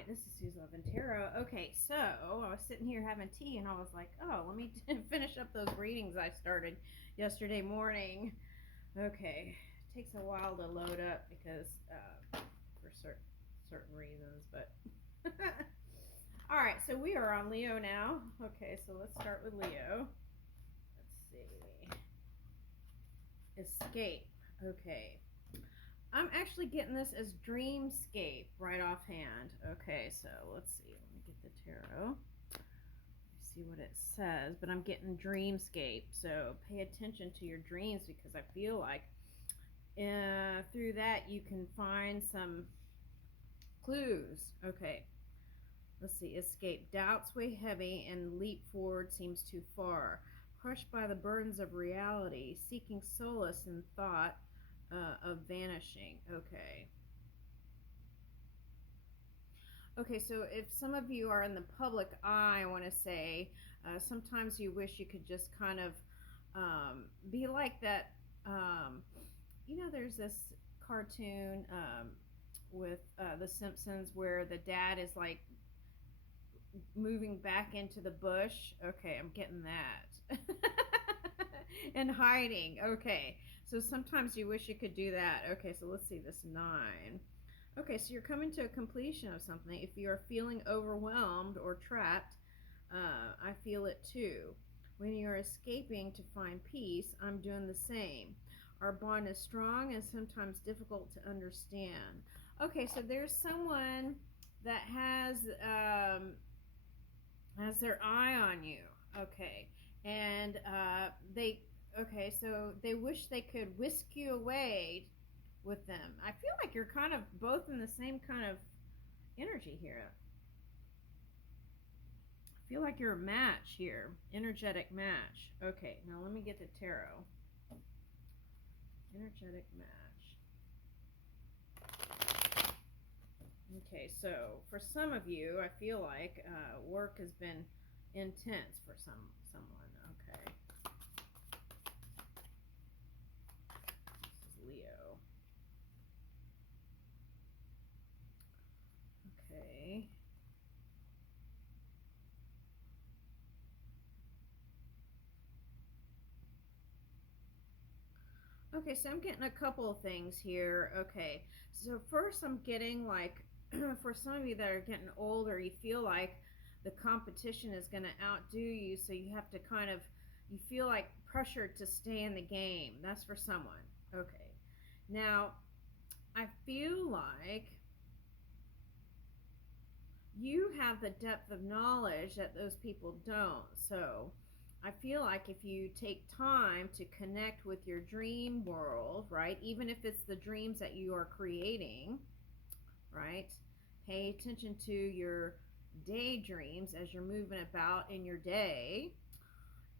Hi, this is Susan Love and Tarot. Okay, so I was sitting here having tea and I was like, oh, let me finish up those readings I started yesterday morning. Okay, it takes a while to load up because for certain reasons, but all right, so we are on Leo now. Okay, so let's start with Leo. Let's see. Escape. Okay. I'm actually getting this as dreamscape right offhand. Okay, so let's see. Let me get the tarot. See what it says, but I'm getting dreamscape. So pay attention to your dreams because I feel like through that you can find some clues. Okay, let's see. Escape. Doubts weigh heavy and leap forward seems too far. Crushed by the burdens of reality, seeking solace in thought of vanishing. Okay. Okay, so if some of you are in the public eye, I want to say, sometimes you wish you could just kind of be like that. There's this cartoon with The Simpsons where the dad is like moving back into the bush. Okay, I'm getting that. And hiding. Okay, so sometimes you wish you could do that. Okay, so let's see this 9. Okay, so you're coming to a completion of something. If you are feeling overwhelmed or trapped, I feel it too. When you're escaping to find peace, I'm doing the same. Our bond is strong and sometimes difficult to understand. Okay, so there's someone that has their eye on you. Okay, and so they wish they could whisk you away with them. I feel like you're kind of both in the same kind of energy here. I feel like you're a match here, energetic match. Okay, now let me get the tarot. Energetic match. Okay, so for some of you, I feel like work has been intense for someone. Okay, this is Leo. Okay. Okay, so I'm getting a couple of things here. Okay, so first I'm getting like, for some of you that are getting older, you feel like the competition is going to outdo you, so you have to you feel like pressured to stay in the game. That's for someone. Okay, now I feel like you have the depth of knowledge that those people don't. So I feel like if you take time to connect with your dream world, right, even if it's the dreams that you are creating, right, pay attention to your daydreams as you're moving about in your day,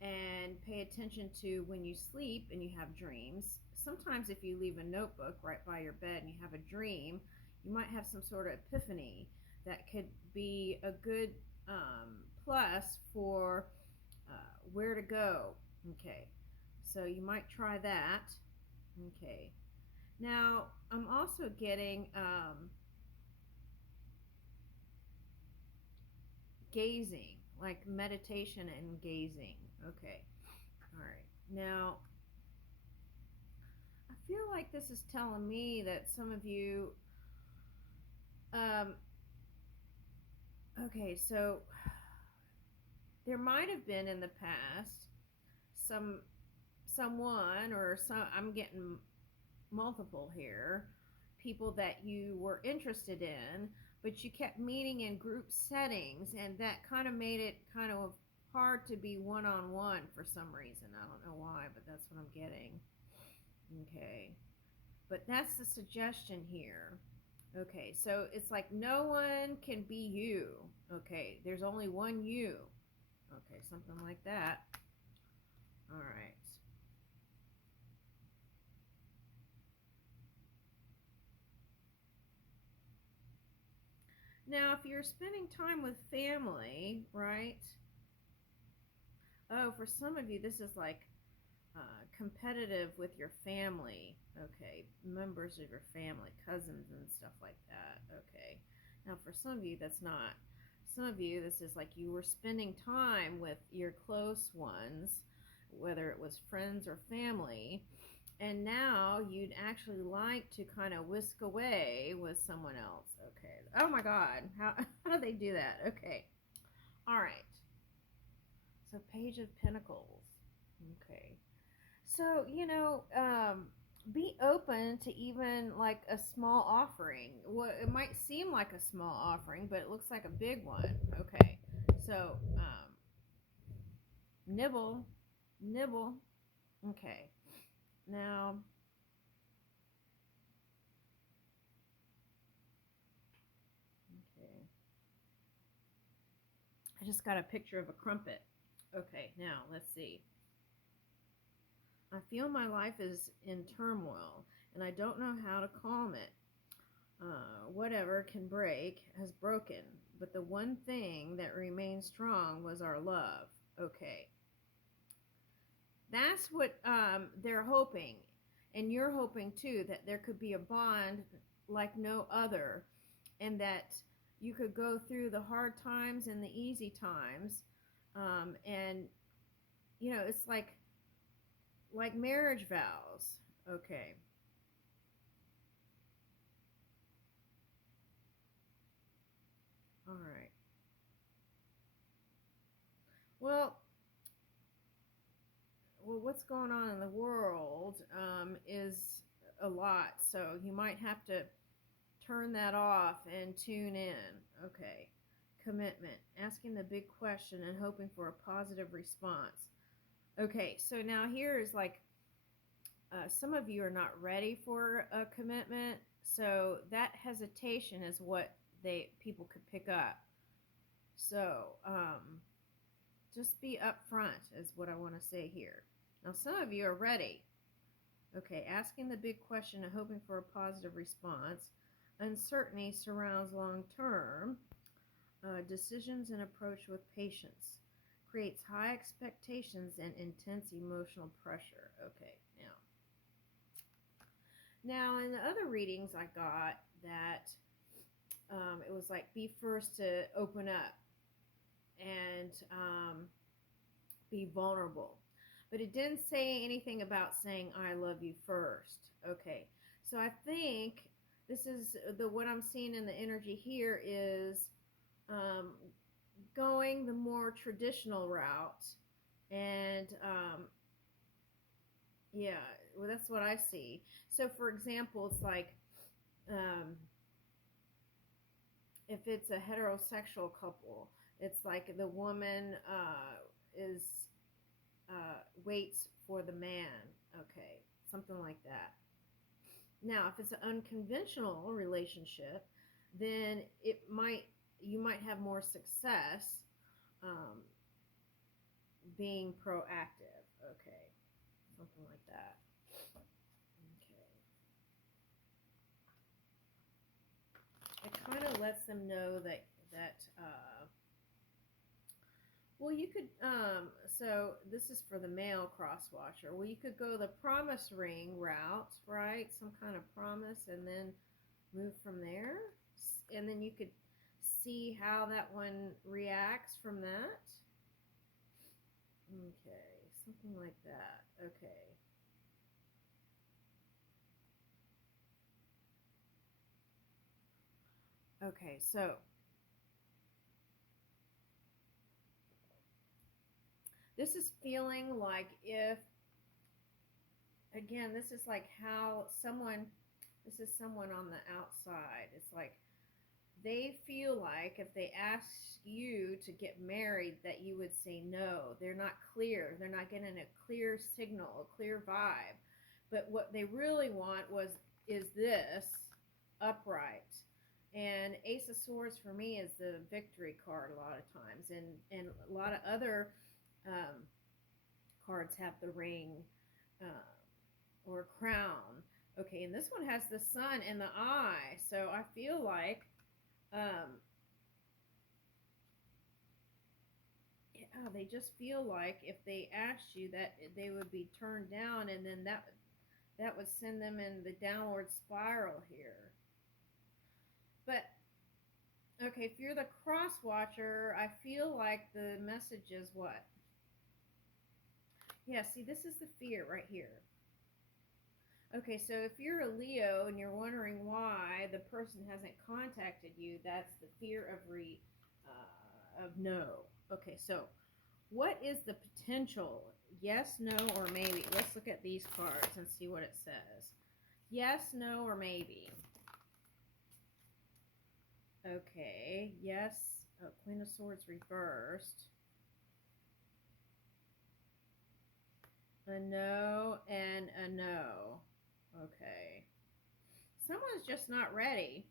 and pay attention to when you sleep and you have dreams. Sometimes if you leave a notebook right by your bed and you have a dream, you might have some sort of epiphany that could be a good plus for where to go. Okay, so you might try that. Okay, now I'm also getting gazing, like meditation and gazing. Okay, all right. Now I feel like this is telling me that some of you, um, okay, so there might have been in the past someone or some, I'm getting multiple here, people that you were interested in, but you kept meeting in group settings, and that kind of made it kind of hard to be one-on-one for some reason. I don't know why, but that's what I'm getting. Okay, but that's the suggestion here. Okay, so it's like no one can be you. Okay, there's only one you. Okay, something like that. All right. Now, if you're spending time with family, right? Oh, for some of you, this is like competitive with your family. Okay, members of your family, cousins and stuff like that. Okay, Now, for some of you, that's not. Some of you, this is like you were spending time with your close ones, whether it was friends or family, and now you'd actually like to kind of whisk away with someone else. Okay. Oh my God. How do they do that? Okay. All right. So, Page of Pentacles. Okay. So, be open to even like a small offering. Well, it might seem like a small offering, but it looks like a big one. Okay. So, nibble, nibble. Okay. Now, okay. I just got a picture of a crumpet. Okay. Now, let's see. I feel my life is in turmoil and I don't know how to calm it. Whatever can break has broken, but the one thing that remained strong was our love. Okay, that's what they're hoping, and you're hoping too that there could be a bond like no other, and that you could go through the hard times and the easy times, and it's like marriage vows. Okay, all right. Well, what's going on in the world is a lot, so you might have to turn that off and tune in. Okay. Commitment, asking the big question and hoping for a positive response. Okay, so now here is like some of you are not ready for a commitment, so that hesitation is what they people could pick up. So just be upfront is what I want to say here. Now some of you are ready. Okay, asking the big question and hoping for a positive response. Uncertainty surrounds long term decisions and approach with patience. Creates high expectations and intense emotional pressure. Okay, now in the other readings I got that it was like be first to open up and be vulnerable. But it didn't say anything about saying I love you first. Okay. So I think this is the what I'm seeing in the energy here is um, going the more traditional route. And yeah, well, that's what I see. So, for example, it's like um, if it's a heterosexual couple, it's like the woman is waits for the man. Okay, something like that. Now, if it's an unconventional relationship, then you might have more success um, being proactive. Okay, something like that. Okay, it kind of lets them know that well, you could, so this is for the male cross watcher. Well, you could go the promise ring route, right? Some kind of promise, and then move from there. And then you could see how that one reacts from that. Okay, something like that. Okay. Okay, so this is feeling like if, again, this is like how someone, this is someone on the outside. It's like they feel like if they ask you to get married that you would say no. They're not clear. They're not getting a clear signal, a clear vibe. But what they really want was is this upright. And Ace of Swords for me is the victory card a lot of times, and a lot of other um, cards have the ring uh, or crown. Okay, and this one has the sun and the eye, so I feel like yeah, they just feel like if they asked you that they would be turned down, and then that would send them in the downward spiral here. But Okay, if you're the cross watcher, I feel like the message is what? Yeah, see, this is the fear right here. Okay, so if you're a Leo and you're wondering why the person hasn't contacted you, that's the fear of no. Okay, so what is the potential? Yes, no, or maybe? Let's look at these cards and see what it says. Yes, no, or maybe. Okay, yes. Oh, Queen of Swords reversed. A no and a no. Okay. Someone's just not ready.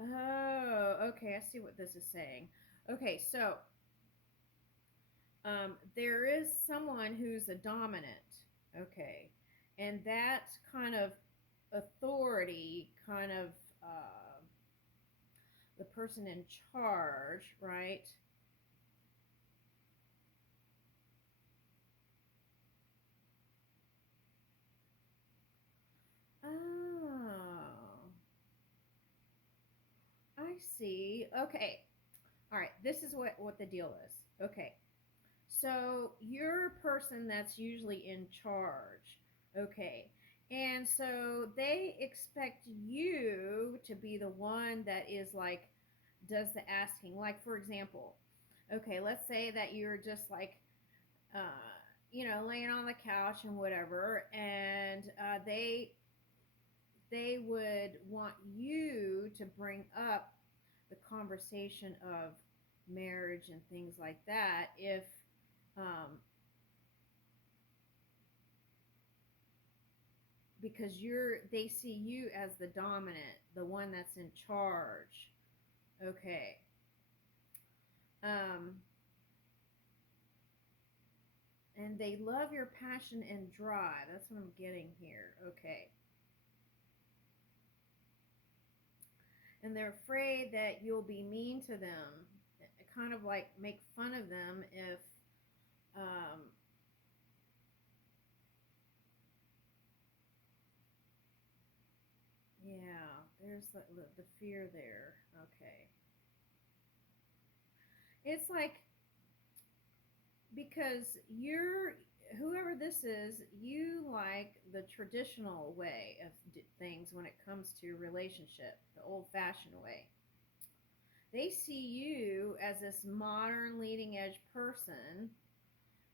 Oh, okay. I see what this is saying. Okay, so there is someone who's a dominant. Okay, and that kind of authority, kind of uh, the person in charge, right? Oh, I see. Okay. All right. This is what the deal is. Okay. So you're a person that's usually in charge. Okay. And so they expect you to be the one that is like, does the asking. Like, for example, okay, let's say that you're just like, uh, laying on the couch and whatever, and they would want you to bring up the conversation of marriage and things like that if um, because they see you as the dominant, the one that's in charge. Okay. Um, and they love your passion and drive. That's what I'm getting here. Okay. And they're afraid that you'll be mean to them, kind of like make fun of them if um, yeah, there's the fear there. Okay. It's like because you're whoever this is, you like the traditional way of things when it comes to relationship, the old-fashioned way. They see you as this modern, leading-edge person,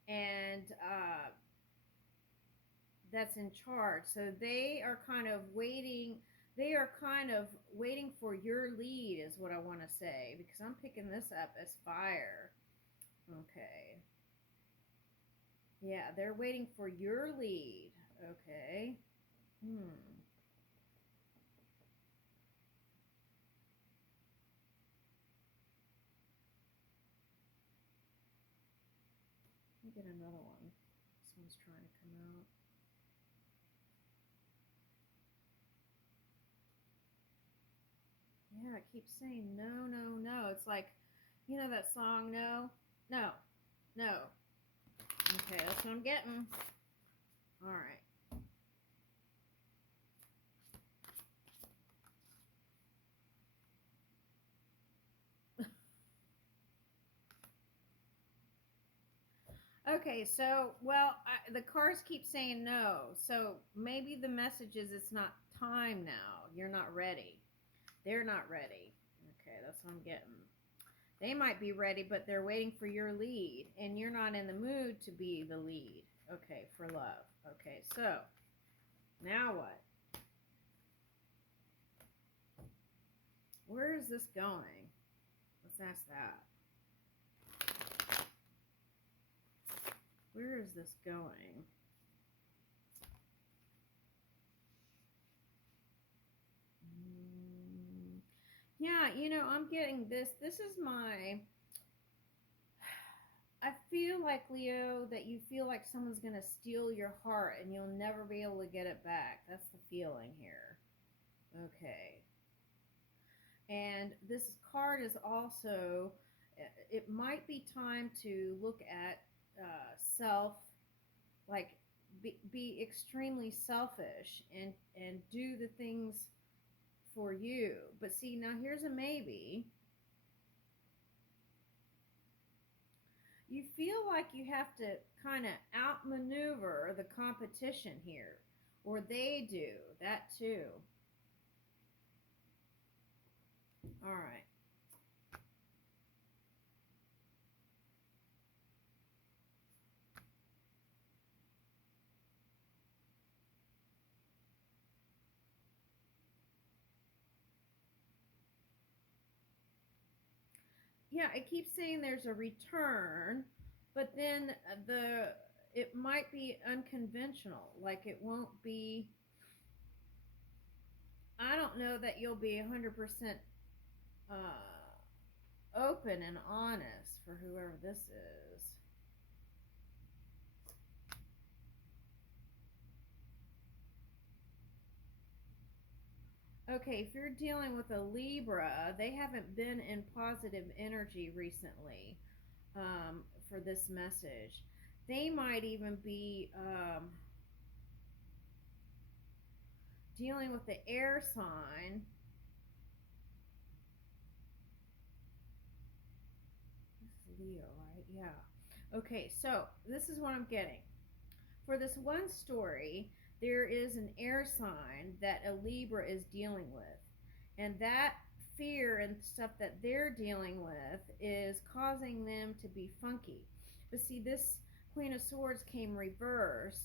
and that's in charge. So they are kind of waiting. They are kind of waiting for your lead, is what I want to say, because I'm picking this up as fire. Okay. Yeah, they're waiting for your lead. Okay. Hmm. Let me get another one. This one's trying to come out. Yeah, it keeps saying no, no, no. It's like, that song, No? No, no. Okay, that's what I'm getting. All right. Okay, so, well, the cards keep saying no. So maybe the message is it's not time now. You're not ready. They're not ready. Okay, that's what I'm getting. They might be ready, but they're waiting for your lead, and you're not in the mood to be the lead. Okay, for love. Okay, so now what? Where is this going? Let's ask that. Where is this going? Mm, yeah, I'm getting this. This is my. I feel like, Leo, that you feel like someone's going to steal your heart and you'll never be able to get it back. That's the feeling here. Okay. And this card is also, it might be time to look at self, like be extremely selfish and do the things for you. But see, now here's a maybe. You feel like you have to kind of outmaneuver the competition here, or they do that too. All right. Yeah, it keeps saying there's a return, but then the it might be unconventional. Like it won't be. I don't know that you'll be 100% open and honest for whoever this is. Okay, if you're dealing with a Libra, they haven't been in positive energy recently for this message. They might even be dealing with the air sign. This is Leo, right? Yeah. Okay, so this is what I'm getting. For this one story, there is an air sign that a Libra is dealing with. And that fear and stuff that they're dealing with is causing them to be funky. But see, this Queen of Swords came reverse,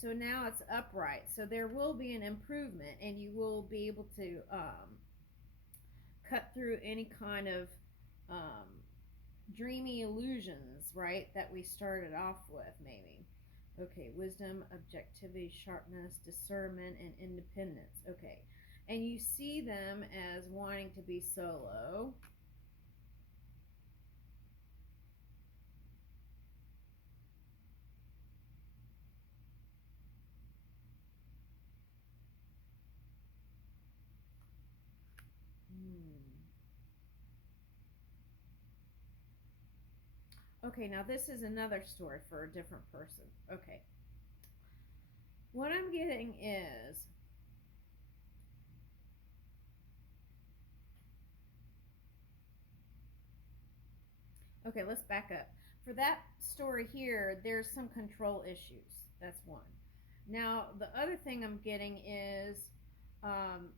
so now it's upright. So there will be an improvement, and you will be able to cut through any kind of um, dreamy illusions, right, that we started off with, maybe. Okay, wisdom, objectivity, sharpness, discernment, and independence. Okay, and you see them as wanting to be solo. Hmm. Okay, now this is another story for a different person. Okay, what I'm getting is, okay, let's back up. For that story here, there's some control issues. That's one. Now, the other thing I'm getting is um,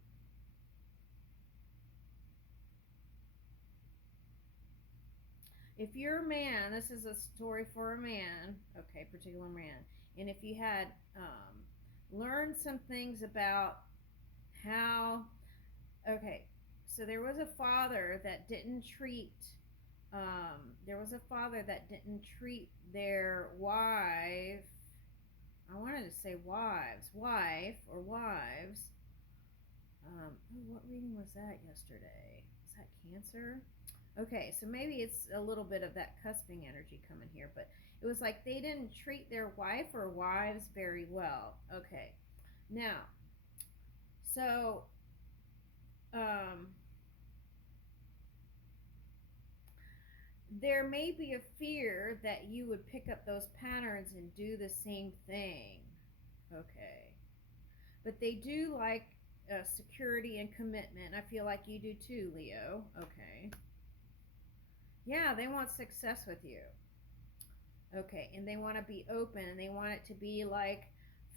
if you're a man, this is a story for a man, okay, particular man, and if you had learned some things about how, okay, so there was a father that didn't treat their wife, I wanted to say wife or wives. What reading was that yesterday? Was that Cancer? Okay, so maybe it's a little bit of that cusping energy coming here, but it was like they didn't treat their wife or wives very well. Okay, now, so um, there may be a fear that you would pick up those patterns and do the same thing. Okay, but they do like security and commitment. I feel like you do too, Leo. Okay. Yeah, they want success with you. Okay, and they want to be open and they want it to be like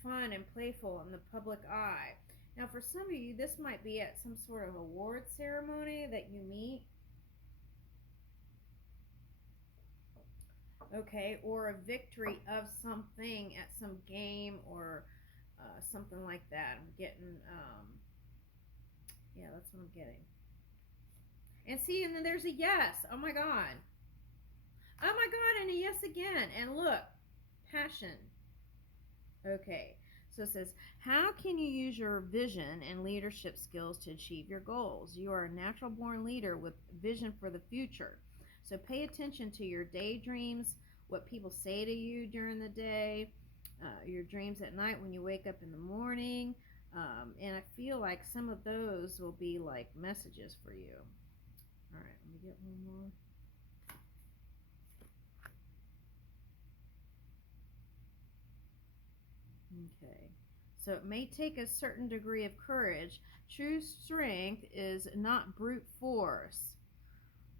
fun and playful in the public eye. Now, for some of you, this might be at some sort of award ceremony that you meet, okay, or a victory of something at some game or something like that. I'm getting, yeah, that's what I'm getting. And see, and then there's a yes. Oh my God. Oh my God, and a yes again. And look, passion. Okay, so it says, how can you use your vision and leadership skills to achieve your goals? You are a natural born leader with vision for the future. So pay attention to your daydreams, what people say to you during the day, your dreams at night when you wake up in the morning. And I feel like some of those will be like messages for you. All right, let me get one more. Okay. So it may take a certain degree of courage. True strength is not brute force.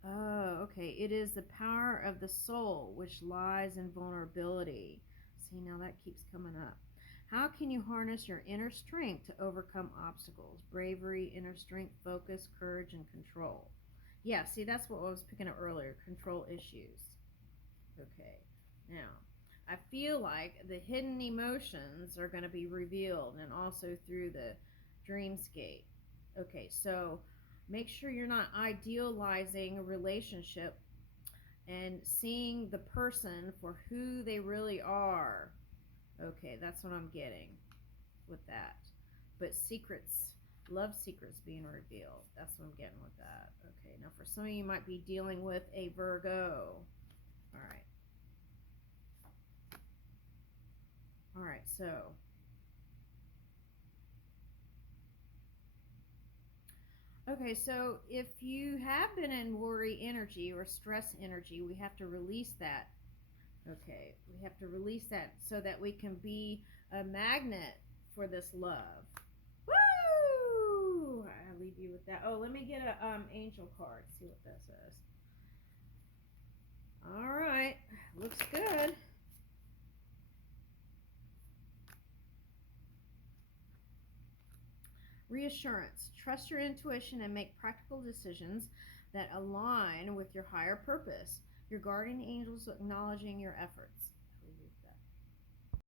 Oh, okay. It is the power of the soul which lies in vulnerability. See, now that keeps coming up. How can you harness your inner strength to overcome obstacles? Bravery, inner strength, focus, courage, and control. Yeah, see, that's what I was picking up earlier, control issues. Okay, now, I feel like the hidden emotions are going to be revealed and also through the dreamscape. Okay, so make sure you're not idealizing a relationship and seeing the person for who they really are. Okay, that's what I'm getting with that. But secrets, love secrets being revealed. That's what I'm getting with that. Okay, now for some of you might be dealing with a Virgo. All right. All right, so okay, so if you have been in worry energy or stress energy, we have to release that. Okay, we have to release that so that we can be a magnet for this love. Woo! I'll leave you with that. Oh, let me get a angel card. See what that says. All right, looks good. Reassurance. Trust your intuition and make practical decisions that align with your higher purpose. Your guardian angels acknowledging your efforts.